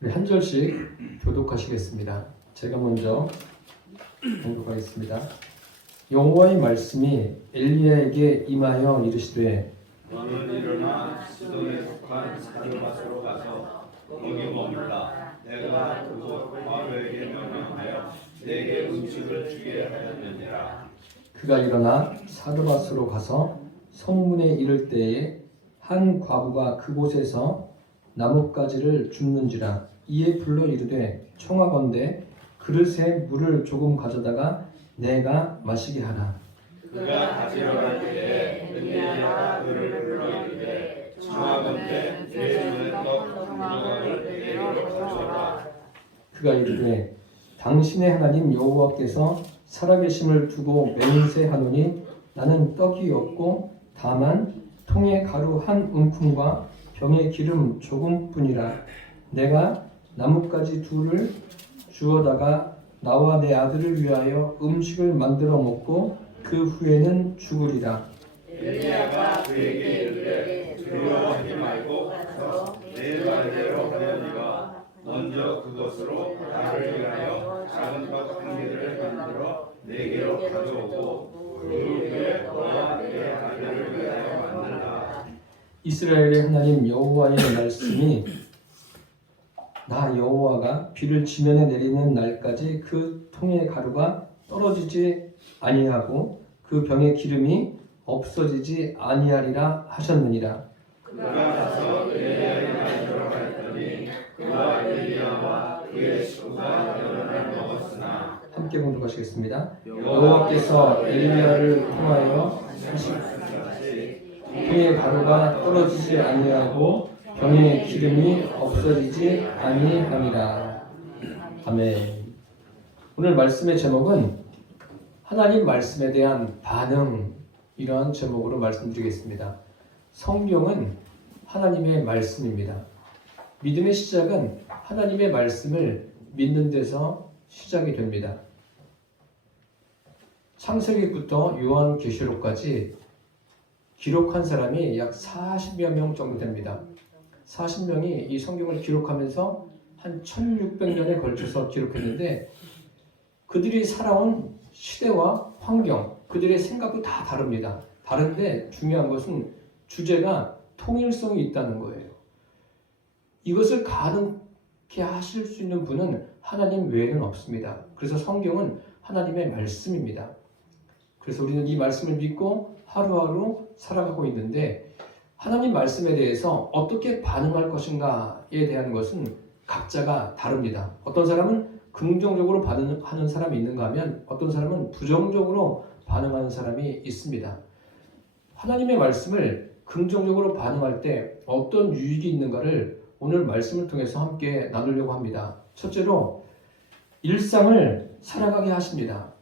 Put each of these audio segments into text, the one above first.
우리 한 절씩 교독하시겠습니다. 제가 먼저 공독하겠습니다. 여호와의 말씀이 엘리야에게 임하여 이르시되 너는 일어나 시돈에 속한 사르밧으로 가서 거기 머물라. 내가 그곳 바로에게 명령하여 내게 음식을 주게 하였느니라. 그가 일어나 사르밧으로 가서 성문에 이를 때에 한 과부가 그곳에서 나뭇가지를 줍는지라. 이에 불러 이르되 청하건대 그릇에 물을 조금 가져다가 내가 마시게 하라. 그가 가지러 갈 때에 엘리야가 그를 불러 이르되 청하건대 내 눈에 떡 두 조각을 내게로 가져오라. 그가 이르되 당신의 하나님 여호와께서 살아계심을 두고 맹세하노니 나는 떡이 없고 다만 통에 가루 한 움큼과 병에 기름 조금뿐이라. 내가 나뭇가지 둘을 주워다가 나와 내 아들을 위하여 음식을 만들어 먹고 그 후에는 죽으리라. 엘리야가 그에게 이르되 두려워하지 말고 가서 내 말대로 하려니와 먼저 그것으로 나를 위하여 작은 떡 한 개를 만들어 내게로 가져오고 그 후에 너와 내 아들을 위하여 만들라. 이스라엘의 하나님 여호와의 말씀이 나 여호와가 비를 지면에 내리는 날까지 그 통의 가루가 떨어지지 아니하고 그 병의 기름이 없어지지 아니하리라 하셨느니라. 그가 가서 엘리야의 말에 들어갔더니 그와 엘리야와 그의 식구가 여러 날 먹었으나. 함께 공독하시겠습니다. 여호와께서 엘리야를 통하여 하시기를 통의 가루가 떨어지지 아니하고 병의 기름이 없어지지 아니하니라. 아멘. 오늘 말씀의 제목은 하나님 말씀에 대한 반응, 이러한 제목으로 말씀드리겠습니다. 성경은 하나님의 말씀입니다. 믿음의 시작은 하나님의 말씀을 믿는 데서 시작이 됩니다. 창세기부터 요한계시록까지 기록한 사람이 약 40여 명 정도 됩니다. 40명이 이 성경을 기록하면서 한 1600년에 걸쳐서 기록했는데 그들이 살아온 시대와 환경, 그들의 생각도 다 다릅니다. 다른데 중요한 것은 주제가 통일성이 있다는 거예요. 이것을 가능케 하실 수 있는 분은 하나님 외에는 없습니다. 그래서 성경은 하나님의 말씀입니다. 그래서 우리는 이 말씀을 믿고 하루하루 살아가고 있는데 하나님 말씀에 대해서 어떻게 반응할 것인가에 대한 것은 각자가 다릅니다. 어떤 사람은 긍정적으로 반응하는 사람이 있는가 하면 어떤 사람은 부정적으로 반응하는 사람이 있습니다. 하나님의 말씀을 긍정적으로 반응할 때 어떤 유익이 있는가를 오늘 말씀을 통해서 함께 나누려고 합니다. 첫째로 일상을 살아가게 하십니다.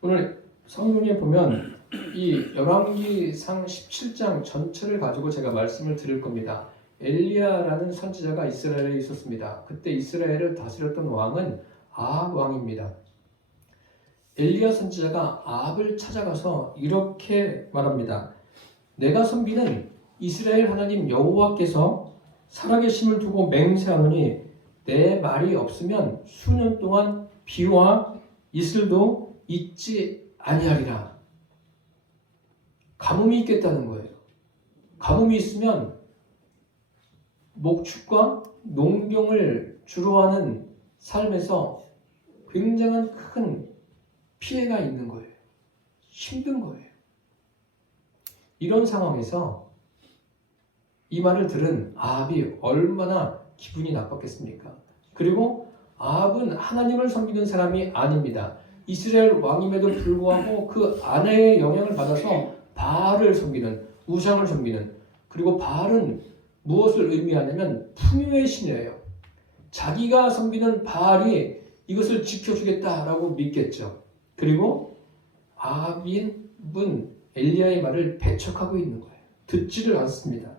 오늘 성경에 보면 이 열왕기상 17장 전체를 가지고 제가 말씀을 드릴 겁니다. 엘리야라는 선지자가 이스라엘에 있었습니다. 그때 이스라엘을 다스렸던 왕은 아합 왕입니다. 엘리야 선지자가 아합을 찾아가서 이렇게 말합니다. 내가 섬기는 이스라엘 하나님 여호와께서 살아계심을 두고 맹세하노니 내 말이 없으면 수년 동안 비와 이슬도 있지 아니하리라. 가뭄이 있겠다는 거예요. 가뭄이 있으면 목축과 농경을 주로 하는 삶에서 굉장한 큰 피해가 있는 거예요. 힘든 거예요. 이런 상황에서 이 말을 들은 아합이 얼마나 기분이 나빴겠습니까? 그리고 아합은 하나님을 섬기는 사람이 아닙니다. 이스라엘 왕임에도 불구하고 그 아내의 영향을 받아서 바알을 섬기는, 우상을 섬기는, 그리고 바알은 무엇을 의미하냐면 풍요의 신이에요. 자기가 섬기는 바알이 이것을 지켜주겠다라고 믿겠죠. 그리고 아합은 엘리야의 말을 배척하고 있는 거예요. 듣지를 않습니다.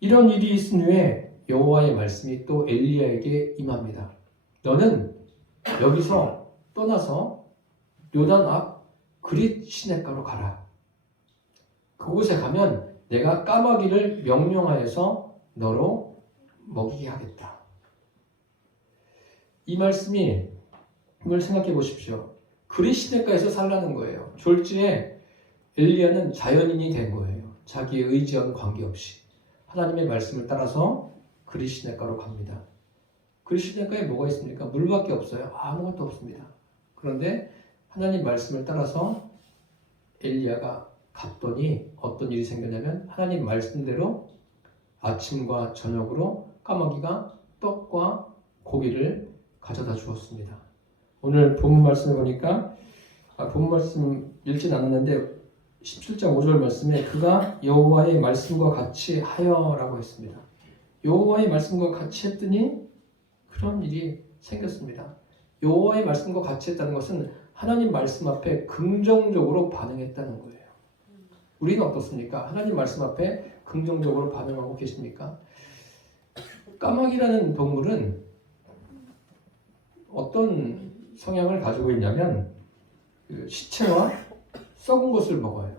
이런 일이 있은 후에 여호와의 말씀이 또 엘리야에게 임합니다. 너는 여기서 떠나서 요단 앞 그릿 시냇가로 가라. 그곳에 가면 내가 까마귀를 명령하여서 너로 먹이게 하겠다. 이 말씀이 뭘 생각해 보십시오. 그리시네가에서 살라는 거예요. 졸지에 엘리야는 자연인이 된 거예요. 자기의 의지와는 관계없이 하나님의 말씀을 따라서 그리시네가로 갑니다. 그리시네가에 뭐가 있습니까? 물밖에 없어요. 아무것도 없습니다. 그런데 하나님 말씀을 따라서 엘리야가 갔더니 어떤 일이 생겼냐면 하나님 말씀대로 아침과 저녁으로 까마귀가 떡과 고기를 가져다 주었습니다. 오늘 본문 말씀을 보니까 본문 말씀 읽진 않았는데 17장 5절 말씀에 그가 여호와의 말씀과 같이 하여라고 했습니다. 여호와의 말씀과 같이 했더니 그런 일이 생겼습니다. 여호와의 말씀과 같이 했다는 것은 하나님 말씀 앞에 긍정적으로 반응했다는 거예요. 우리는 어떻습니까? 하나님 말씀 앞에 긍정적으로 반응하고 계십니까? 까마귀라는 동물은 어떤 성향을 가지고 있냐면 시체와 썩은 것을 먹어요.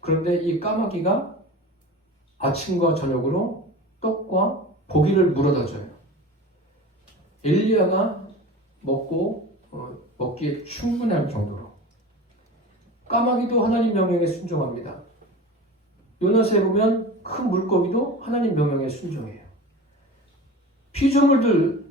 그런데 이 까마귀가 아침과 저녁으로 떡과 고기를 물어다 줘요. 엘리야가 먹기에 충분할 정도로. 까마귀도 하나님 명령에 순종합니다. 요나서에 보면 큰 물고기도 하나님 명령에 순종해요. 피조물들,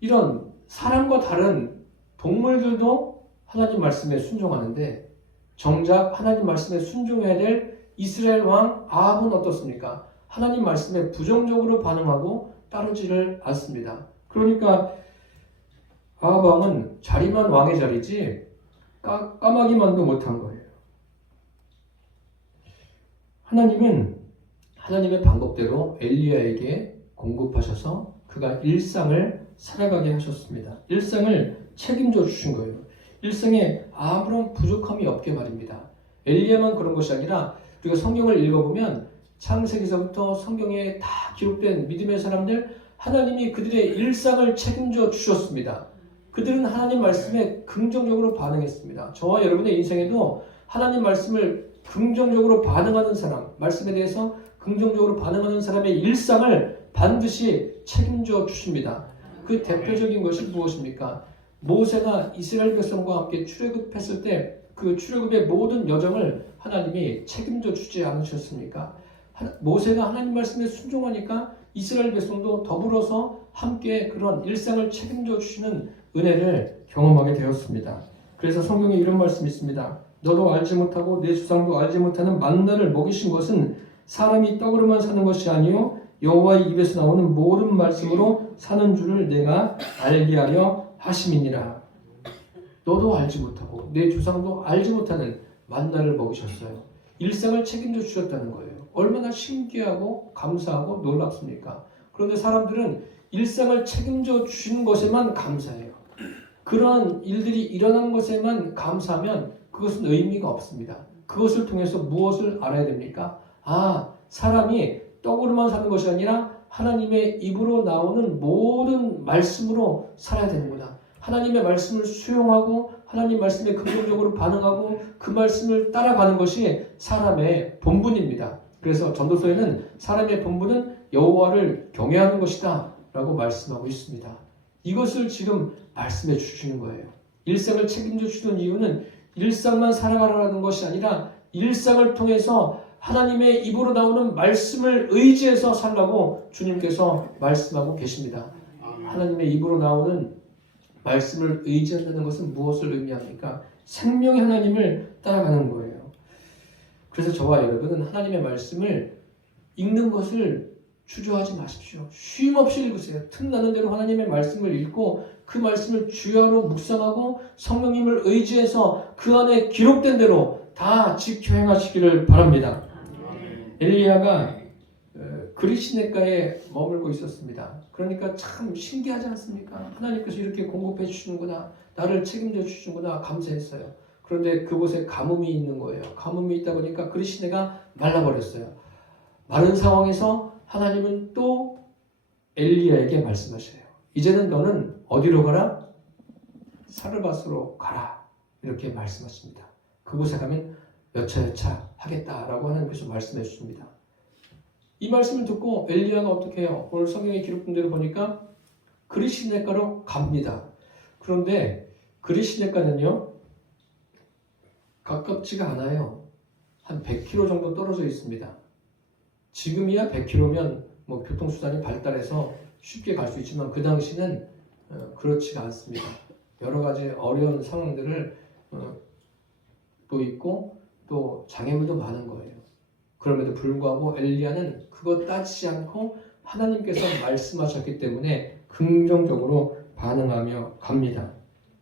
이런 사람과 다른 동물들도 하나님 말씀에 순종하는데 정작 하나님 말씀에 순종해야 될 이스라엘 왕 아합은 어떻습니까? 하나님 말씀에 부정적으로 반응하고 따르지를 않습니다. 그러니까 아합 왕은 자리만 왕의 자리지 까마귀만도 못한 거예요. 하나님은 하나님의 방법대로 엘리야에게 공급하셔서 그가 일상을 살아가게 하셨습니다. 일상을 책임져 주신 거예요. 일상에 아무런 부족함이 없게 말입니다. 엘리야만 그런 것이 아니라 우리가 성경을 읽어보면 창세기서부터 성경에 다 기록된 믿음의 사람들, 하나님이 그들의 일상을 책임져 주셨습니다. 그들은 하나님 말씀에 긍정적으로 반응했습니다. 저와 여러분의 인생에도 하나님 말씀을 긍정적으로 반응하는 사람, 말씀에 대해서 긍정적으로 반응하는 사람의 일상을 반드시 책임져 주십니다. 그 대표적인 것이 무엇입니까? 모세가 이스라엘 백성과 함께 출애굽했을 때 그 출애굽의 모든 여정을 하나님이 책임져 주지 않으셨습니까? 모세가 하나님 말씀에 순종하니까 이스라엘 백성도 더불어서 함께 그런 일상을 책임져 주시는 은혜를 경험하게 되었습니다. 그래서 성경에 이런 말씀이 있습니다. 너도 알지 못하고 내 조상도 알지 못하는 만나를 먹이신 것은 사람이 떡으로만 사는 것이 아니요 여호와의 입에서 나오는 모든 말씀으로 사는 줄을 내가 알게 하려 하심이니라. 너도 알지 못하고 내 조상도 알지 못하는 만나를 먹이셨어요. 일상을 책임져 주셨다는 거예요. 얼마나 신기하고 감사하고 놀랍습니까? 그런데 사람들은 일상을 책임져 주시는 것에만 감사해요. 그러한 일들이 일어나는 것에만 감사하면 그것은 의미가 없습니다. 그것을 통해서 무엇을 알아야 됩니까? 사람이 떡으로만 사는 것이 아니라 하나님의 입으로 나오는 모든 말씀으로 살아야 되는구나. 하나님의 말씀을 수용하고 하나님 말씀에 긍정적으로 반응하고 그 말씀을 따라가는 것이 사람의 본분입니다. 그래서 전도서에는 사람의 본분은 여호와를 경외하는 것이다 라고 말씀하고 있습니다. 이것을 지금 말씀해 주시는 거예요. 일상을 책임져 주는 이유는 일상만 살아가라는 것이 아니라 일상을 통해서 하나님의 입으로 나오는 말씀을 의지해서 살라고 주님께서 말씀하고 계십니다. 하나님의 입으로 나오는 말씀을 의지한다는 것은 무엇을 의미합니까? 생명의 하나님을 따라가는 거예요. 그래서 저와 여러분은 하나님의 말씀을 읽는 것을 주저하지 마십시오. 쉼 없이 읽으세요. 틈나는 대로 하나님의 말씀을 읽고 그 말씀을 주야로 묵상하고 성령님을 의지해서 그 안에 기록된 대로 다 지켜 행하시기를 바랍니다. 엘리야가 그리시네가에 머물고 있었습니다. 그러니까 참 신기하지 않습니까? 하나님께서 이렇게 공급해 주시는구나, 나를 책임져 주시는구나 감사했어요. 그런데 그곳에 가뭄이 있는 거예요. 가뭄이 있다 보니까 그리시네가 말라버렸어요. 마른 상황에서 하나님은 또 엘리야에게 말씀하셔요. 이제는 너는 어디로 가라? 사르밧으로 가라. 이렇게 말씀하십니다. 그곳에 가면 여차여차 하겠다라고 하나님께서 말씀해 주십니다. 이 말씀을 듣고 엘리야가 어떻게 해요? 오늘 성경에 기록된 대로 보니까 그리시네가로 갑니다. 그런데 그리시네가는요 가깝지가 않아요. 한 100km 정도 떨어져 있습니다. 지금이야 100km면 뭐 교통수단이 발달해서 쉽게 갈 수 있지만 그 당시는 그렇지가 않습니다. 여러 가지 어려운 상황들을 또 있고 또 장애물도 많은 거예요. 그럼에도 불구하고 엘리야는 그것 따지지 않고 하나님께서 말씀하셨기 때문에 긍정적으로 반응하며 갑니다.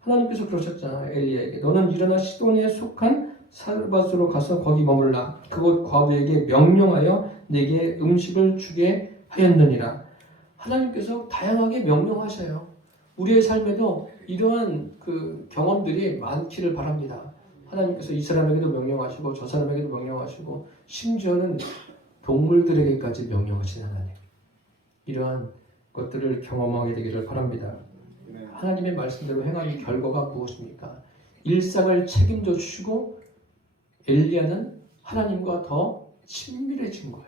하나님께서 그러셨잖아요. 엘리야에게 너는 일어나 시돈에 속한 사르밧으로 가서 거기 머물라. 그곳 과부에게 명령하여 내게 음식을 주게 하였느니라. 하나님께서 다양하게 명령하셔요. 우리의 삶에도 이러한 그 경험들이 많기를 바랍니다. 하나님께서 이 사람에게도 명령하시고 저 사람에게도 명령하시고 심지어는 동물들에게까지 명령하신 하나님. 이러한 것들을 경험하게 되기를 바랍니다. 하나님의 말씀대로 행하는 결과가 무엇입니까? 일상을 책임져 주시고 엘리야는 하나님과 더 친밀해진 거예요.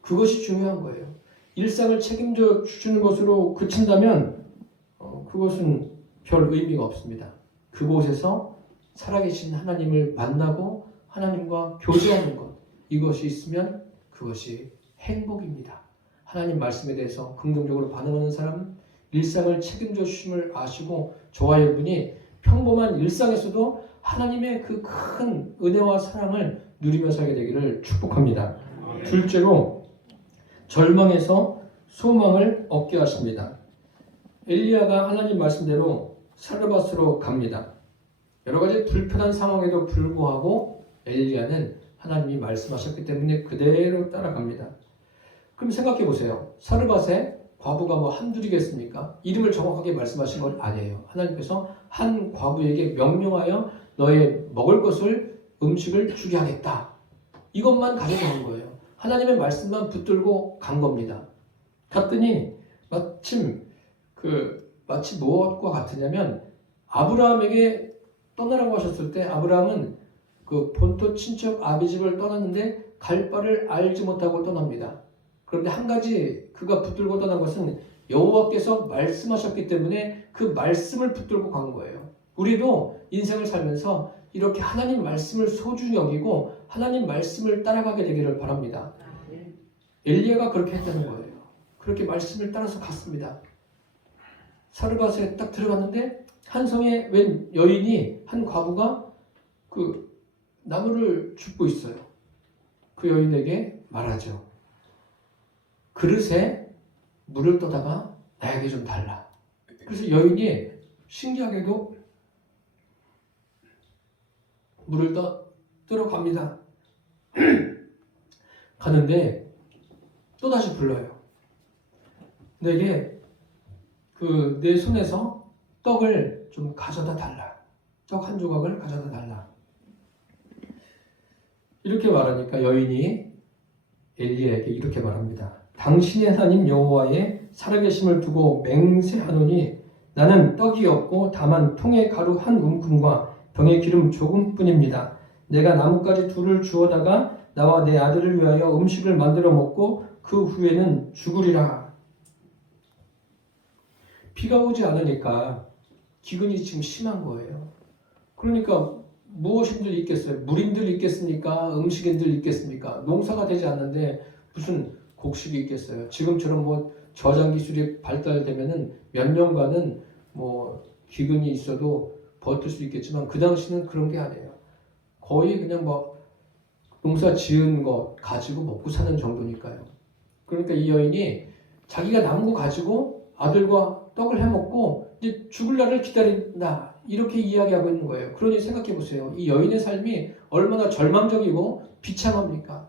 그것이 중요한 거예요. 일상을 책임져 주시는 것으로 그친다면 그것은 별 의미가 없습니다. 그곳에서 살아계신 하나님을 만나고 하나님과 교제하는 것, 이것이 있으면 그것이 행복입니다. 하나님 말씀에 대해서 긍정적으로 반응하는 사람은 일상을 책임져 주심을 아시고 저와 여러분이 평범한 일상에서도 하나님의 그 큰 은혜와 사랑을 누리며 살게 되기를 축복합니다. 둘째로 절망에서 소망을 얻게 하십니다. 엘리야가 하나님 말씀대로 사르밧으로 갑니다. 여러 가지 불편한 상황에도 불구하고 엘리야는 하나님이 말씀하셨기 때문에 그대로 따라갑니다. 그럼 생각해 보세요. 사르밧에 과부가 뭐 한둘이겠습니까? 이름을 정확하게 말씀하신 건 아니에요. 하나님께서 한 과부에게 명령하여 너의 먹을 것을 음식을 주게 하겠다. 이것만 가져간 거예요. 하나님의 말씀만 붙들고 간 겁니다. 갔더니 마치 무엇과 같으냐면 아브라함에게 떠나라고 하셨을 때 아브라함은 그 본토 친척 아비 집을 떠났는데 갈 바를 알지 못하고 떠납니다. 그런데 한 가지 그가 붙들고 떠난 것은 여호와께서 말씀하셨기 때문에 그 말씀을 붙들고 간 거예요. 우리도 인생을 살면서 이렇게 하나님 말씀을 소중히 여기고 하나님 말씀을 따라가게 되기를 바랍니다. 엘리야가 그렇게 했다는 거예요. 그렇게 말씀을 따라서 갔습니다. 사르밧에 딱 들어갔는데 한 성의 웬 여인이 한 과부가 그 나무를 줍고 있어요. 그 여인에게 말하죠. 그릇에 물을 떠다가 나에게 좀 달라. 그래서 여인이 신기하게도 물을 뜨러 갑니다. 가는데 또다시 불러요. 내게 내 손에서 떡을 좀 가져다 달라. 떡 한 조각을 가져다 달라. 이렇게 말하니까 여인이 엘리야에게 이렇게 말합니다. 당신의 하나님 여호와의 살아계심을 두고 맹세하노니 나는 떡이 없고 다만 통에 가루 한 움큼과 병에 기름 조금뿐입니다. 내가 나뭇가지 둘을 주워다가 나와 내 아들을 위하여 음식을 만들어 먹고 그 후에는 죽으리라. 비가 오지 않으니까 기근이 지금 심한 거예요. 그러니까 무엇인들 있겠어요? 물인들 있겠습니까? 음식인들 있겠습니까? 농사가 되지 않는데 무슨 곡식이 있겠어요? 지금처럼 뭐 저장 기술이 발달되면은 몇 년간은 뭐 기근이 있어도 버틸 수 있겠지만 그 당시는 그런 게 아니에요. 거의 그냥 뭐 농사 지은 거 가지고 먹고 사는 정도니까요. 그러니까 이 여인이 자기가 남은 거 가지고 아들과 떡을 해먹고 이제 죽을 날을 기다린다. 이렇게 이야기하고 있는 거예요. 그러니 생각해 보세요. 이 여인의 삶이 얼마나 절망적이고 비참합니까?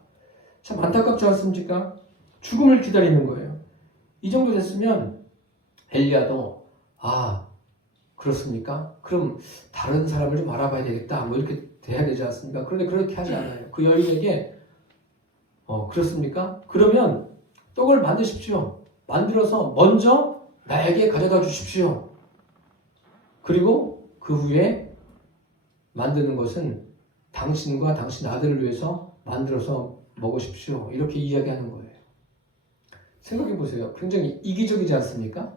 참 안타깝지 않습니까? 죽음을 기다리는 거예요. 이 정도 됐으면 엘리야도 그렇습니까? 그럼 다른 사람을 좀 알아봐야 되겠다. 뭐 이렇게 돼야 되지 않습니까? 그런데 그렇게 하지 않아요. 그 여인에게 그렇습니까? 그러면 떡을 만드십시오. 만들어서 먼저 나에게 가져다 주십시오. 그리고 그 후에 만드는 것은 당신과 당신 아들을 위해서 만들어서 먹으십시오. 이렇게 이야기하는 거예요. 생각해 보세요. 굉장히 이기적이지 않습니까?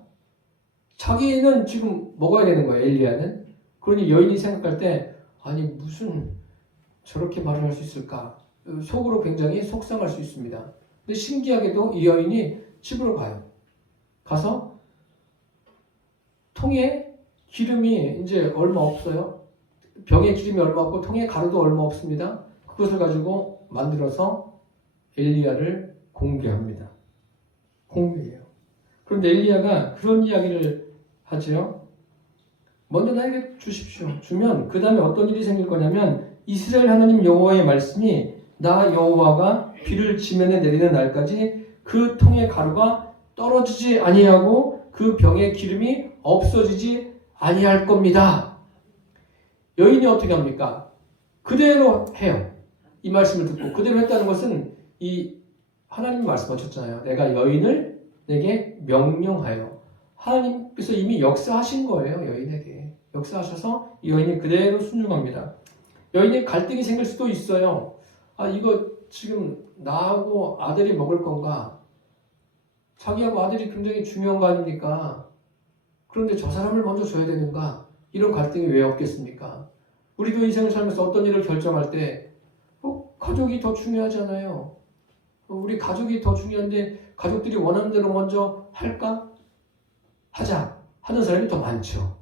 자기는 지금 먹어야 되는 거예요, 엘리야는. 그러니 여인이 생각할 때, 아니, 무슨 저렇게 말을 할 수 있을까? 속으로 굉장히 속상할 수 있습니다. 근데 신기하게도 이 여인이 집으로 가요. 가서 통에 기름이 이제 얼마 없어요. 병에 기름이 얼마 없고 통에 가루도 얼마 없습니다. 그것을 가지고 만들어서 엘리야를 공개합니다. 공개해요. 그런데 엘리야가 그런 이야기를 하죠. 먼저 나에게 주십시오. 주면 그 다음에 어떤 일이 생길 거냐면 이스라엘 하나님 여호와의 말씀이 나 여호와가 비를 지면에 내리는 날까지 그 통의 가루가 떨어지지 아니하고 그 병의 기름이 없어지지 아니할 겁니다. 여인이 어떻게 합니까? 그대로 해요. 이 말씀을 듣고 그대로 했다는 것은 이 하나님이 말씀하셨잖아요. 내가 여인을 내게 명령하여. 하나님께서 이미 역사하신 거예요. 여인에게. 역사하셔서 이 여인이 그대로 순종합니다. 여인이 갈등이 생길 수도 있어요. 아, 이거 지금 나하고 아들이 먹을 건가? 자기하고 아들이 굉장히 중요한 거 아닙니까? 그런데 저 사람을 먼저 줘야 되는가? 이런 갈등이 왜 없겠습니까? 우리도 인생을 살면서 어떤 일을 결정할 때 가족이 더 중요하잖아요. 우리 가족이 더 중요한데 가족들이 원하는 대로 먼저 할까? 하자 하는 사람이 더 많죠.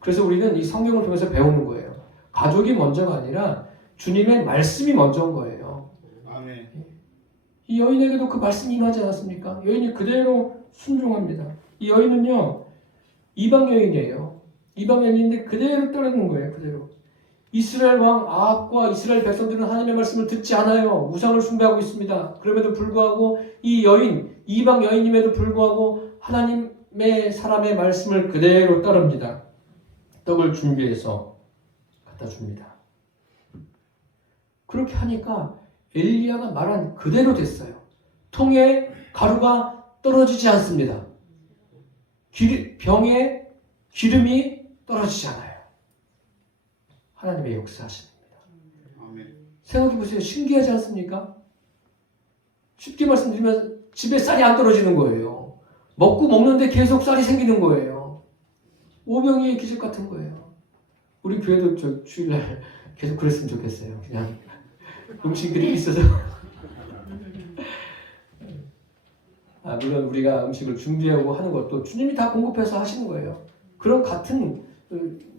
그래서 우리는 이 성경을 통해서 배우는 거예요. 가족이 먼저가 아니라 주님의 말씀이 먼저인 거예요. 아멘. 이 여인에게도 그 말씀이 임하지 않았습니까? 여인이 그대로 순종합니다. 이 여인은요, 이방 여인이에요. 이방 여인인데 그대로 따르는 거예요. 그대로. 이스라엘 왕 아합과 이스라엘 백성들은 하나님의 말씀을 듣지 않아요. 우상을 숭배하고 있습니다. 그럼에도 불구하고 이 여인, 이방 여인임에도 불구하고 하나님의 사람의 말씀을 그대로 따릅니다. 떡을 준비해서 갖다 줍니다. 그렇게 하니까 엘리야가 말한 그대로 됐어요. 통에 가루가 떨어지지 않습니다. 병에 기름이 떨어지지 않아요. 하나님의 역사하십니다. 생각해보세요. 신기하지 않습니까? 쉽게 말씀드리면 집에 쌀이 안 떨어지는 거예요. 먹고 먹는데 계속 쌀이 생기는 거예요. 오병이의 기적 같은 거예요. 우리 교회도 저 주일날 계속 그랬으면 좋겠어요. 그냥 음식들이 있어서 물론 우리가 음식을 준비하고 하는 것도 주님이 다 공급해서 하시는 거예요. 그런 같은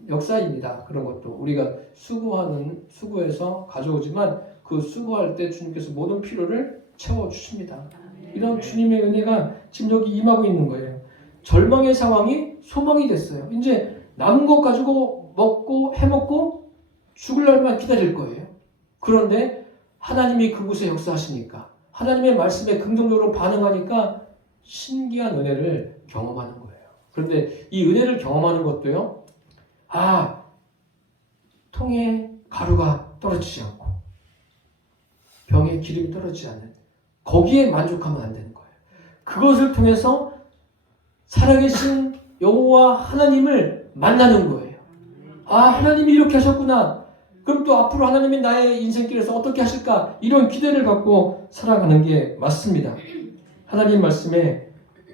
역사입니다. 그런 것도 우리가 수고해서 가져오지만 그 수고할 때 주님께서 모든 필요를 채워주십니다. 이런 주님의 은혜가 지금 여기 임하고 있는 거예요. 절망의 상황이 소망이 됐어요. 이제 남은 것 가지고 해먹고 죽을 날만 기다릴 거예요. 그런데 하나님이 그곳에 역사하시니까 하나님의 말씀에 긍정적으로 반응하니까 신기한 은혜를 경험하는 거예요. 그런데 이 은혜를 경험하는 것도요. 통에 가루가 떨어지지 않고 병에 기름이 떨어지지 않는 거기에 만족하면 안 되는 거예요. 그것을 통해서 살아계신 여호와 하나님을 만나는 거예요. 하나님이 이렇게 하셨구나. 그럼 또 앞으로 하나님이 나의 인생길에서 어떻게 하실까? 이런 기대를 갖고 살아가는 게 맞습니다. 하나님 말씀에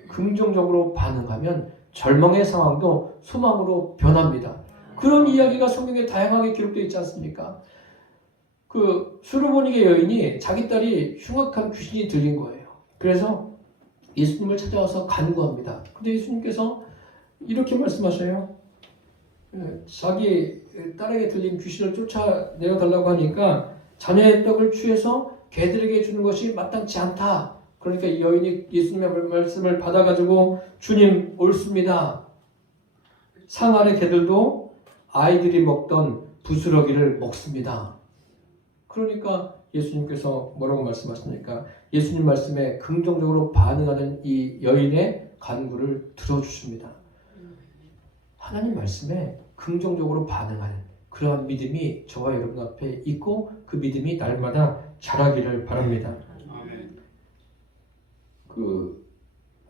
긍정적으로 반응하면 절망의 상황도 소망으로 변합니다. 그런 이야기가 성경에 다양하게 기록되어 있지 않습니까? 그 수르보니게 여인이 자기 딸이 흉악한 귀신이 들린 거예요. 그래서 예수님을 찾아와서 간구합니다. 근데 예수님께서 이렇게 말씀하셔요. 자기 딸에게 들린 귀신을 쫓아내어달라고 하니까 자녀의 떡을 취해서 개들에게 주는 것이 마땅치 않다. 그러니까 이 여인이 예수님의 말씀을 받아가지고 주님 옳습니다. 상 아래 개들도 아이들이 먹던 부스러기를 먹습니다. 그러니까 예수님께서 뭐라고 말씀하십니까? 예수님 말씀에 긍정적으로 반응하는 이 여인의 간구를 들어주십니다. 하나님 말씀에 긍정적으로 반응하는 그러한 믿음이 저와 여러분 앞에 있고 그 믿음이 날마다 자라기를 바랍니다. 그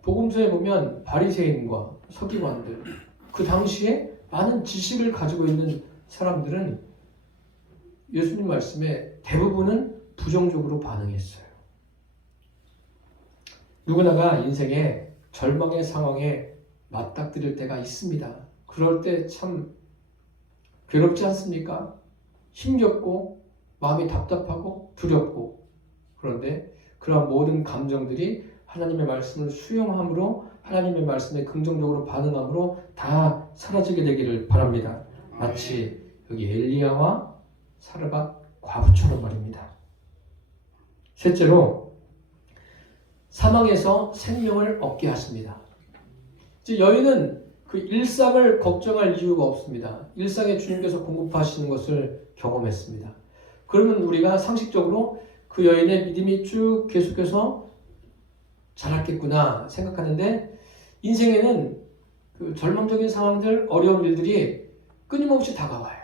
복음서에 보면 바리새인과 서기관들 그 당시에 많은 지식을 가지고 있는 사람들은 예수님 말씀에 대부분은 부정적으로 반응했어요. 누구나가 인생의 절망의 상황에 맞닥뜨릴 때가 있습니다. 그럴 때 참 괴롭지 않습니까? 힘겹고 마음이 답답하고 두렵고 그런데 그러한 모든 감정들이 하나님의 말씀을 수용함으로 하나님의 말씀에 긍정적으로 반응함으로 다 사라지게 되기를 바랍니다. 마치 여기 엘리야와 사르밧 과부처럼 말입니다. 셋째로 사망에서 생명을 얻게 하십니다. 이제 여인은 그 일상을 걱정할 이유가 없습니다. 일상에 주님께서 공급하시는 것을 경험했습니다. 그러면 우리가 상식적으로 그 여인의 믿음이 쭉 계속해서 자랐겠구나 생각하는데 인생에는 그 절망적인 상황들, 어려운 일들이 끊임없이 다가와요.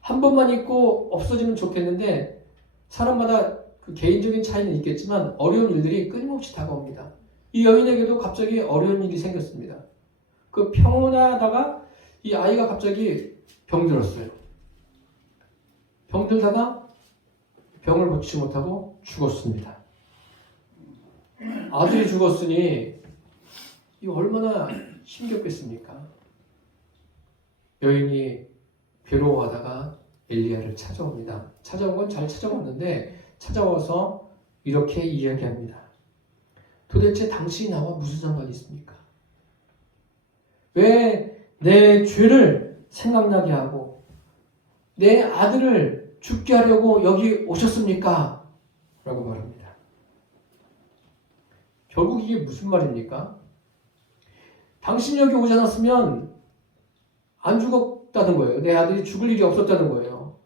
한 번만 있고 없어지면 좋겠는데 사람마다 그 개인적인 차이는 있겠지만 어려운 일들이 끊임없이 다가옵니다. 이 여인에게도 갑자기 어려운 일이 생겼습니다. 그 평온하다가 이 아이가 갑자기 병들었어요. 병들다가 병을 고치지 못하고 죽었습니다. 아들이 죽었으니 이거 얼마나 힘겹겠습니까? 여인이 괴로워하다가 엘리야를 찾아옵니다. 찾아온 건 잘 찾아왔는데 찾아와서 이렇게 이야기합니다. 도대체 당신이 나와 무슨 상관이 있습니까? 왜 내 죄를 생각나게 하고 내 아들을 죽게 하려고 여기 오셨습니까? 라고 말합니다. 결국 이게 무슨 말입니까? 당신이 여기 오지 않았으면 안 죽었다는 거예요. 내 아들이 죽을 일이 없었다는 거예요.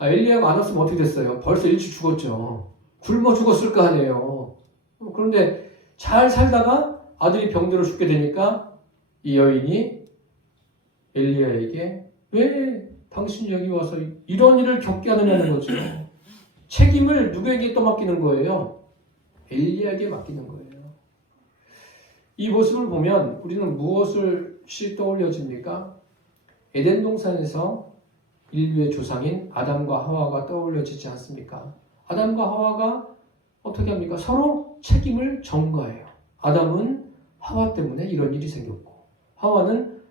엘리야가 안 왔으면 어떻게 됐어요? 벌써 일찍 죽었죠. 굶어 죽었을 거 아니에요. 그런데 잘 살다가 아들이 병들어 죽게 되니까 이 여인이 엘리야에게 왜 당신이 여기 와서 이런 일을 겪게 하느냐는 거죠. 책임을 누구에게 떠맡기는 거예요? 엘리야에게 맡기는 거예요. 이 모습을 보면 우리는 무엇이 떠올려집니까? 에덴 동산에서 인류의 조상인 아담과 하와가 떠올려지지 않습니까? 아담과 하와가 어떻게 합니까? 서로 책임을 전가해요. 아담은 하와 때문에 이런 일이 생겼고 하와는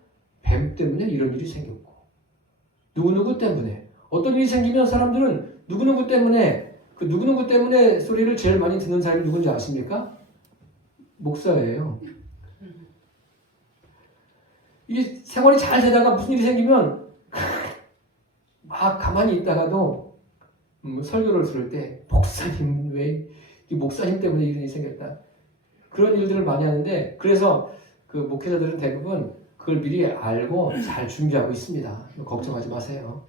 뱀 때문에 이런 일이 생겼고 누구누구 때문에 어떤 일이 생기면 사람들은 누구누구 때문에 그 누구누구 때문에 소리를 제일 많이 듣는 사람이 누군지 아십니까? 목사예요. 이게 생활이 잘 되다가 무슨 일이 생기면 막 가만히 있다가도 설교를 들을 때 목사님 왜 이 목사님 때문에 이런 일이 생겼다 그런 일들을 많이 하는데 그래서 그 목회자들은 대부분 그걸 미리 알고 잘 준비하고 있습니다. 걱정하지 마세요.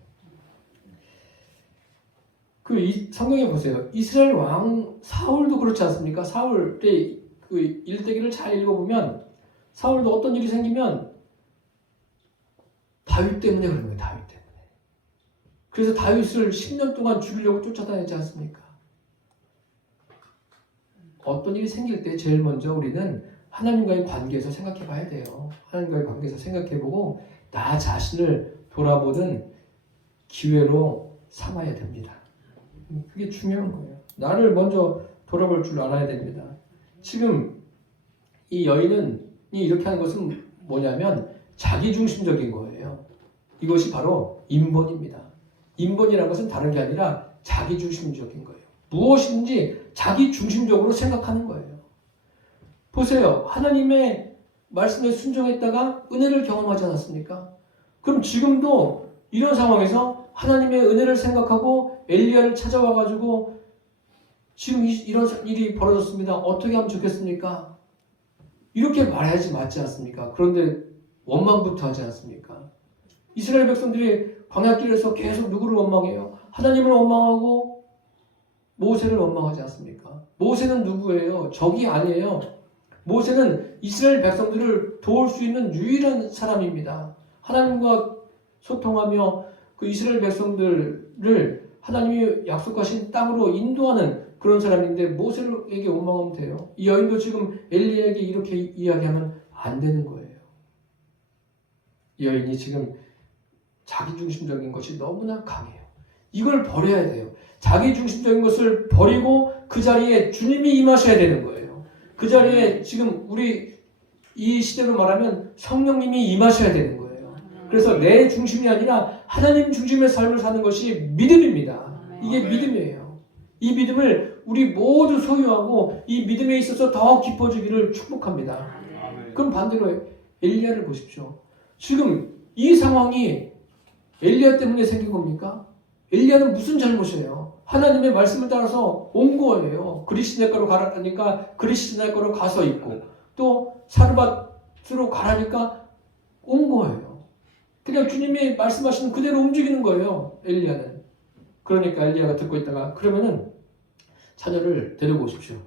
이 성경에 보세요. 이스라엘 왕 사울도 그렇지 않습니까? 사울의 그 일대기를 잘 읽어보면 사울도 어떤 일이 생기면 다윗 때문에 그런 거예요. 다윗 때문에. 그래서 다윗을 10년 동안 죽이려고 쫓아다녔지 않습니까? 어떤 일이 생길 때 제일 먼저 우리는 하나님과의 관계에서 생각해 봐야 돼요. 하나님과의 관계에서 생각해보고 나 자신을 돌아보는 기회로 삼아야 됩니다. 그게 중요한 거예요. 나를 먼저 돌아볼 줄 알아야 됩니다. 지금 이 여인이 이렇게 하는 것은 뭐냐면 자기중심적인 거예요. 이것이 바로 인본입니다. 인본이라는 것은 다른 게 아니라 자기중심적인 거예요. 무엇인지 자기중심적으로 생각하는 거예요. 보세요. 하나님의 말씀에 순종했다가 은혜를 경험하지 않았습니까? 그럼 지금도 이런 상황에서 하나님의 은혜를 생각하고 엘리야를 찾아와가지고 지금 이런 일이 벌어졌습니다. 어떻게 하면 좋겠습니까? 이렇게 말해야지 맞지 않습니까? 그런데 원망부터 하지 않습니까? 이스라엘 백성들이 광야길에서 계속 누구를 원망해요? 하나님을 원망하고 모세를 원망하지 않습니까? 모세는 누구예요? 적이 아니에요. 모세는 이스라엘 백성들을 도울 수 있는 유일한 사람입니다. 하나님과 소통하며 그 이스라엘 백성들을 하나님이 약속하신 땅으로 인도하는 그런 사람인데 모세에게 원망하면 돼요. 이 여인도 지금 엘리야에게 이렇게 이야기하면 안 되는 거예요. 이 여인이 지금 자기중심적인 것이 너무나 강해요. 이걸 버려야 돼요. 자기중심적인 것을 버리고 그 자리에 주님이 임하셔야 되는 거예요. 그 자리에 지금 우리 이 시대로 말하면 성령님이 임하셔야 되는 거예요. 그래서 내 중심이 아니라 하나님 중심의 삶을 사는 것이 믿음입니다. 이게 믿음이에요. 이 믿음을 우리 모두 소유하고 이 믿음에 있어서 더 깊어지기를 축복합니다. 그럼 반대로 엘리야를 보십시오. 지금 이 상황이 엘리야 때문에 생긴 겁니까? 엘리야는 무슨 잘못이에요? 하나님의 말씀을 따라서 온 거예요. 그리스도네가로 가라니까 그리스도네가로 가서 있고 또 사르밧으로 가라니까 온 거예요. 그냥 주님이 말씀하시는 그대로 움직이는 거예요. 엘리야는. 그러니까 엘리야가 듣고 있다가 그러면은 자녀를 데리고 오십시오.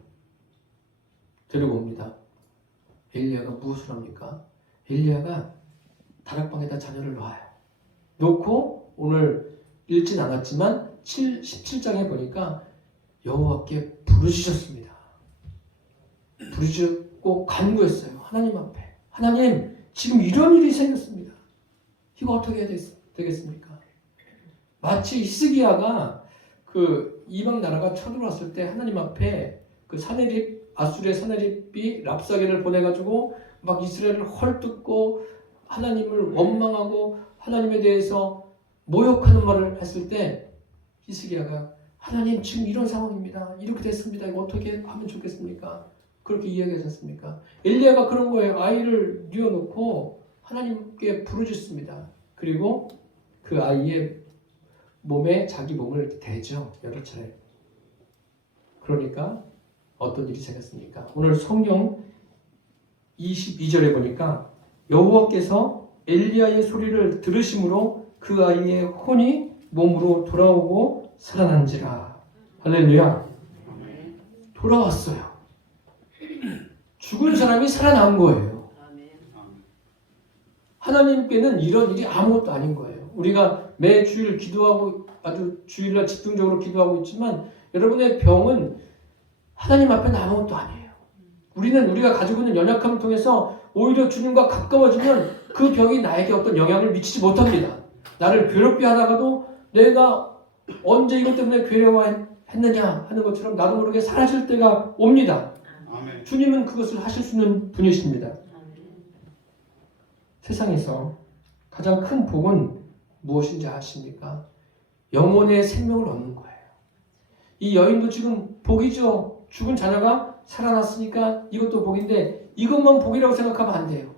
데리고 옵니다. 엘리야가 무엇을 합니까? 엘리야가 다락방에다 자녀를 놔요. 놓고 오늘 읽진 않았지만 17장에 보니까 여호와께 부르짖었습니다. 부르짖고 간구했어요. 하나님 앞에. 하나님, 지금 이런 일이 생겼습니다. 이거 어떻게 해야 되겠습니까? 마치 히스기야가 그 이방 나라가 쳐들어왔을 때 하나님 앞에 그 아수르의 사내립이 랍사게를 보내가지고 막 이스라엘을 헐뜯고 하나님을 원망하고 하나님에 대해서 모욕하는 말을 했을 때 히스기야가 하나님 지금 이런 상황입니다. 이렇게 됐습니다. 이거 어떻게 하면 좋겠습니까? 그렇게 이야기하셨습니까? 엘리야가 그런 거예요. 아이를 뉘어놓고 하나님께 부르짖습니다. 그리고 그 아이의 몸에 자기 몸을 이렇게 대죠. 여러 차례. 그러니까 어떤 일이 생겼습니까? 오늘 성경 22절에 보니까 여호와께서 엘리야의 소리를 들으심으로 그 아이의 혼이 몸으로 돌아오고 살아난지라. 할렐루야. 돌아왔어요. 죽은 사람이 살아난 거예요. 하나님께는 이런 일이 아무것도 아닌 거예요. 우리가 매 주일 기도하고 아주 주일날 집중적으로 기도하고 있지만 여러분의 병은 하나님 앞에는 아무것도 아니에요. 우리는 우리가 가지고 있는 연약함을 통해서 오히려 주님과 가까워지면 그 병이 나에게 어떤 영향을 미치지 못합니다. 나를 괴롭게 하다가도 내가 언제 이것 때문에 괴로워했느냐 하는 것처럼 나도 모르게 사라질 때가 옵니다. 아멘. 주님은 그것을 하실 수 있는 분이십니다. 세상에서 가장 큰 복은 무엇인지 아십니까? 영혼의 생명을 얻는 거예요. 이 여인도 지금 복이죠. 죽은 자녀가 살아났으니까 이것도 복인데 이것만 복이라고 생각하면 안 돼요.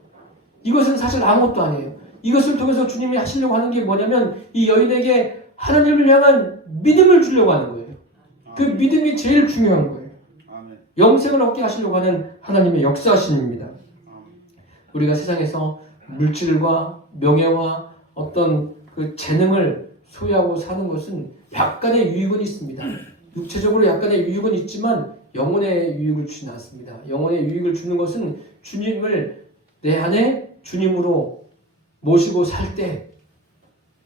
이것은 사실 아무것도 아니에요. 이것을 통해서 주님이 하시려고 하는 게 뭐냐면 이 여인에게 하나님을 향한 믿음을 주려고 하는 거예요. 그 믿음이 제일 중요한 거예요. 영생을 얻게 하시려고 하는 하나님의 역사하심입니다. 우리가 세상에서 물질과 명예와 어떤 그 재능을 소유하고 사는 것은 약간의 유익은 있습니다. 육체적으로 약간의 유익은 있지만 영혼의 유익을 주지 않습니다. 영혼의 유익을 주는 것은 주님을 내 안에 주님으로 모시고 살 때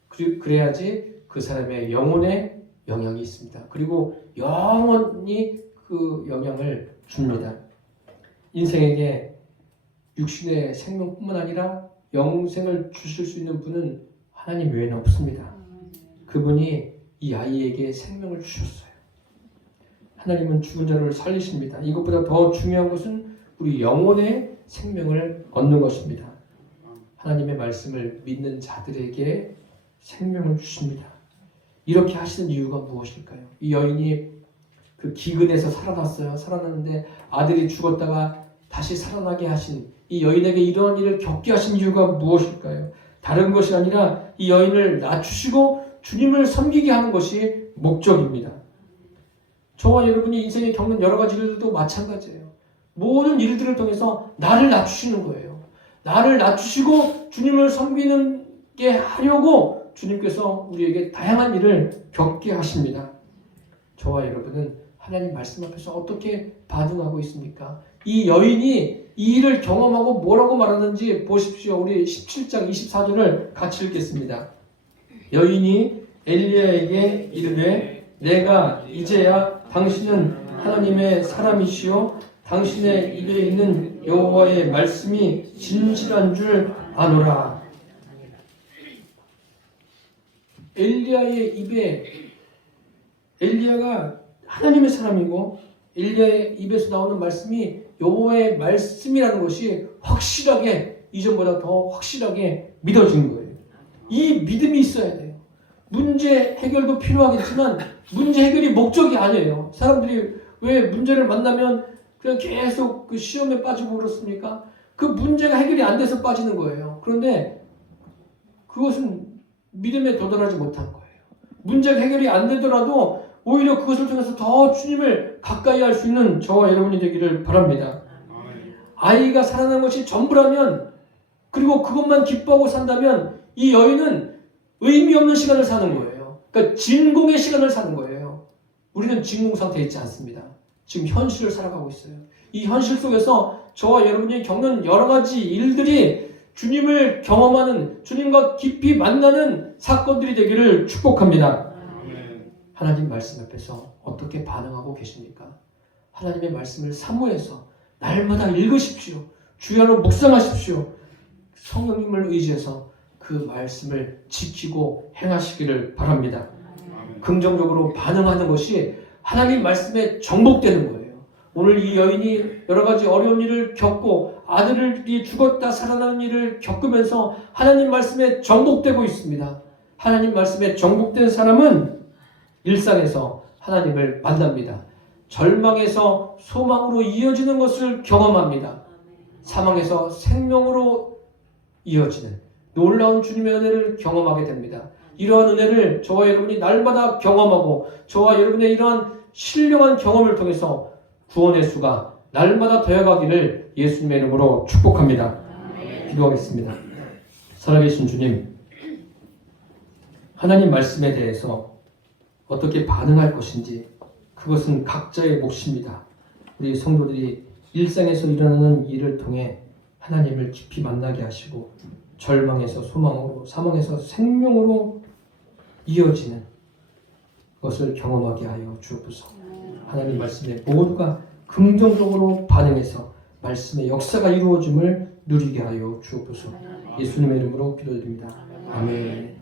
그래야지 그 사람의 영혼에 영향이 있습니다. 그리고 영원히 그 영향을 줍니다. 인생에게 육신의 생명뿐만 아니라 영생을 주실 수 있는 분은 하나님 외에는 없습니다. 그분이 이 아이에게 생명을 주셨어요. 하나님은 죽은 자를 살리십니다. 이것보다 더 중요한 것은 우리 영혼의 생명을 얻는 것입니다. 하나님의 말씀을 믿는 자들에게 생명을 주십니다. 이렇게 하시는 이유가 무엇일까요? 이 여인이 그 기근에서 살아났어요. 살아났는데 아들이 죽었다가 다시 살아나게 하신 이 여인에게 이러한 일을 겪게 하신 이유가 무엇일까요? 다른 것이 아니라 이 여인을 낮추시고 주님을 섬기게 하는 것이 목적입니다. 저와 여러분이 인생에 겪는 여러 가지 일들도 마찬가지예요. 모든 일들을 통해서 나를 낮추시는 거예요. 나를 낮추시고 주님을 섬기는 게 하려고 주님께서 우리에게 다양한 일을 겪게 하십니다. 저와 여러분은 하나님 말씀 앞에서 어떻게 반응하고 있습니까? 이 여인이 이 일을 경험하고 뭐라고 말하는지 보십시오. 우리 17장 24절을 같이 읽겠습니다. 여인이 엘리야에게 이르되 내가 이제야 당신은 하나님의 사람이시요 당신의 입에 있는 여호와의 말씀이 진실한 줄 아노라. 엘리야의 입에 엘리야가 하나님의 사람이고 엘리야의 입에서 나오는 말씀이 여호와의 말씀이라는 것이 확실하게 이전보다 더 확실하게 믿어지는 거예요. 이 믿음이 있어야 돼요. 문제 해결도 필요하겠지만 문제 해결이 목적이 아니에요. 사람들이 왜 문제를 만나면 그냥 계속 그 시험에 빠지고 그렇습니까? 그 문제가 해결이 안 돼서 빠지는 거예요. 그런데 그것은 믿음에 도달하지 못한 거예요. 문제가 해결이 안 되더라도 오히려 그것을 통해서 더 주님을 가까이 할 수 있는 저와 여러분이 되기를 바랍니다. 아이가 살아난 것이 전부라면, 그리고 그것만 기뻐하고 산다면 이 여인은 의미 없는 시간을 사는 거예요. 그러니까 진공의 시간을 사는 거예요. 우리는 진공 상태에 있지 않습니다. 지금 현실을 살아가고 있어요. 이 현실 속에서 저와 여러분이 겪는 여러 가지 일들이 주님을 경험하는, 주님과 깊이 만나는 사건들이 되기를 축복합니다. 하나님 말씀 앞에서 어떻게 반응하고 계십니까? 하나님의 말씀을 사모해서 날마다 읽으십시오. 주야로 묵상하십시오. 성령님을 의지해서 그 말씀을 지키고 행하시기를 바랍니다. 긍정적으로 반응하는 것이 하나님 말씀에 정복되는 거예요. 오늘 이 여인이 여러 가지 어려운 일을 겪고 아들이 죽었다 살아나는 일을 겪으면서 하나님 말씀에 정복되고 있습니다. 하나님 말씀에 정복된 사람은 일상에서 하나님을 만납니다. 절망에서 소망으로 이어지는 것을 경험합니다. 사망에서 생명으로 이어지는 놀라운 주님의 은혜를 경험하게 됩니다. 이러한 은혜를 저와 여러분이 날마다 경험하고 저와 여러분의 이러한 신령한 경험을 통해서 구원의 수가 날마다 되어가기를 예수님의 이름으로 축복합니다. 기도하겠습니다. 살아계신 주님, 하나님 말씀에 대해서 어떻게 반응할 것인지 그것은 각자의 몫입니다. 우리 성도들이 일상에서 일어나는 일을 통해 하나님을 깊이 만나게 하시고 절망에서 소망으로, 사망에서 생명으로 이어지는 것을 경험하게 하여 주옵소서. 하나님 말씀에 모두가 긍정적으로 반응해서 말씀의 역사가 이루어짐을 누리게 하여 주옵소서. 예수님의 이름으로 기도드립니다. 아멘.